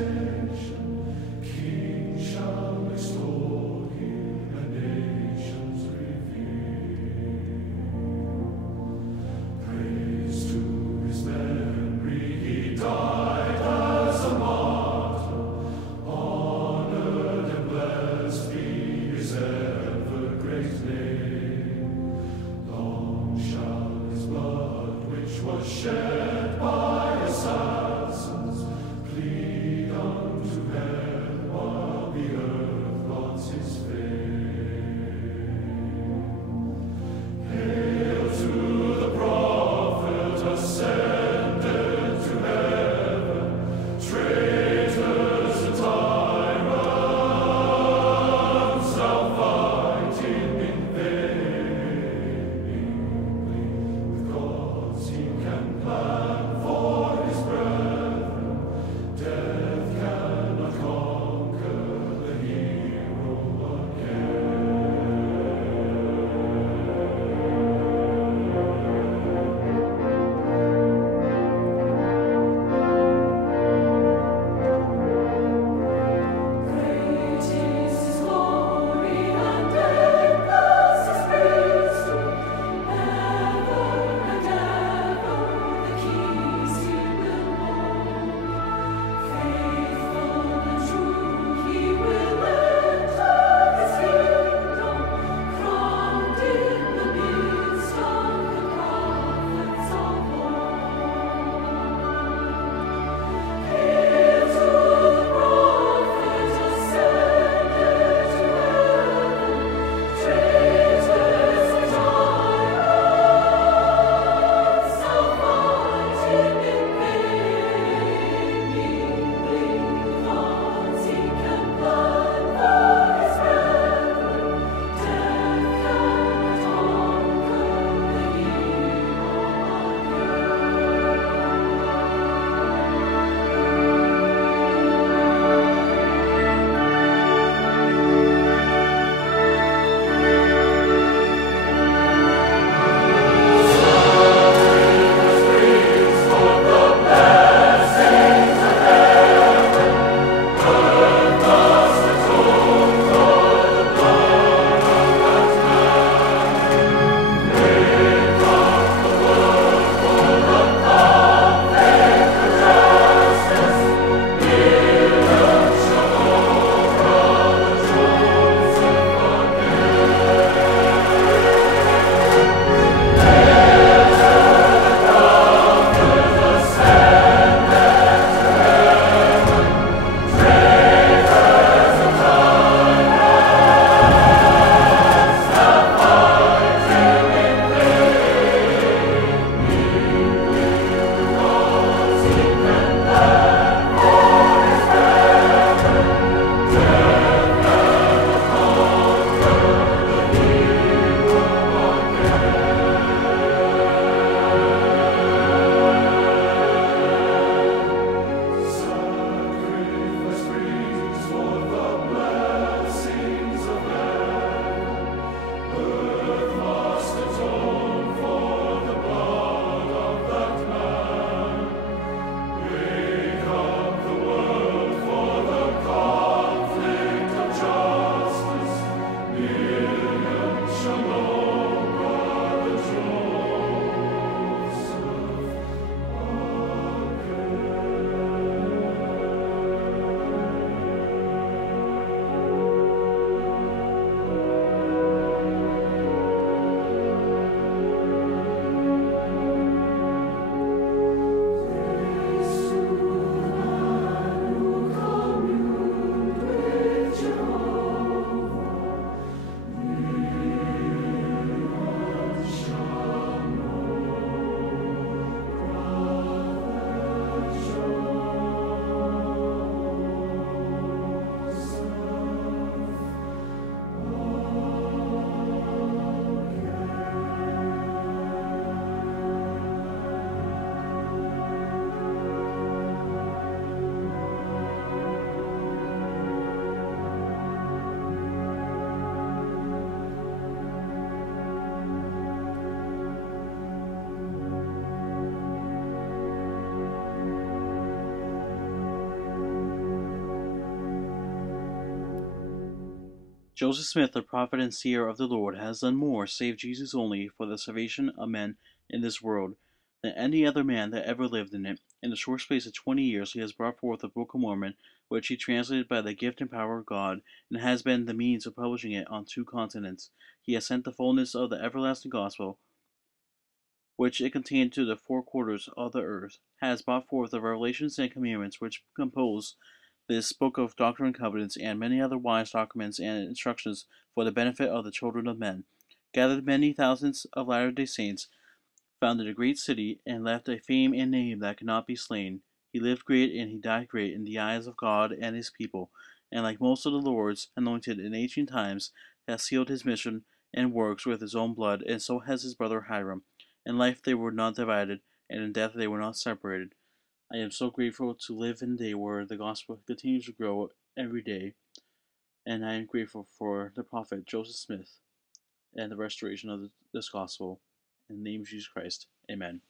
dispensation, King shall extol him, and nations reveal. Praise to his memory, he died as a martyr. Honored and blessed be his ever great name. Long shall his blood, which was shed by assassins, plead on Joseph Smith, the prophet and seer of the Lord, has done more, save Jesus only, for the salvation of men in this world, than any other man that ever lived in it. In the short space of 20 years he has brought forth the Book of Mormon, which he translated by the gift and power of God, and has been the means of publishing it on 2 continents. He has sent the fullness of the everlasting gospel, which it contained, to the 4 quarters of the earth, has brought forth the revelations and commandments which compose this book of Doctrine and Covenants, and many other wise documents and instructions for the benefit of the children of men, gathered many thousands of Latter-day Saints, founded a great city, and left a fame and name that cannot be slain. He lived great and he died great in the eyes of God and his people, and like most of the Lord's anointed in ancient times, has sealed his mission and works with his own blood, and so has his brother Hiram. In life they were not divided, and in death they were not separated. I am so grateful to live in a day where the gospel continues to grow every day, and I am grateful for the prophet Joseph Smith and the restoration of this gospel. In the name of Jesus Christ, amen.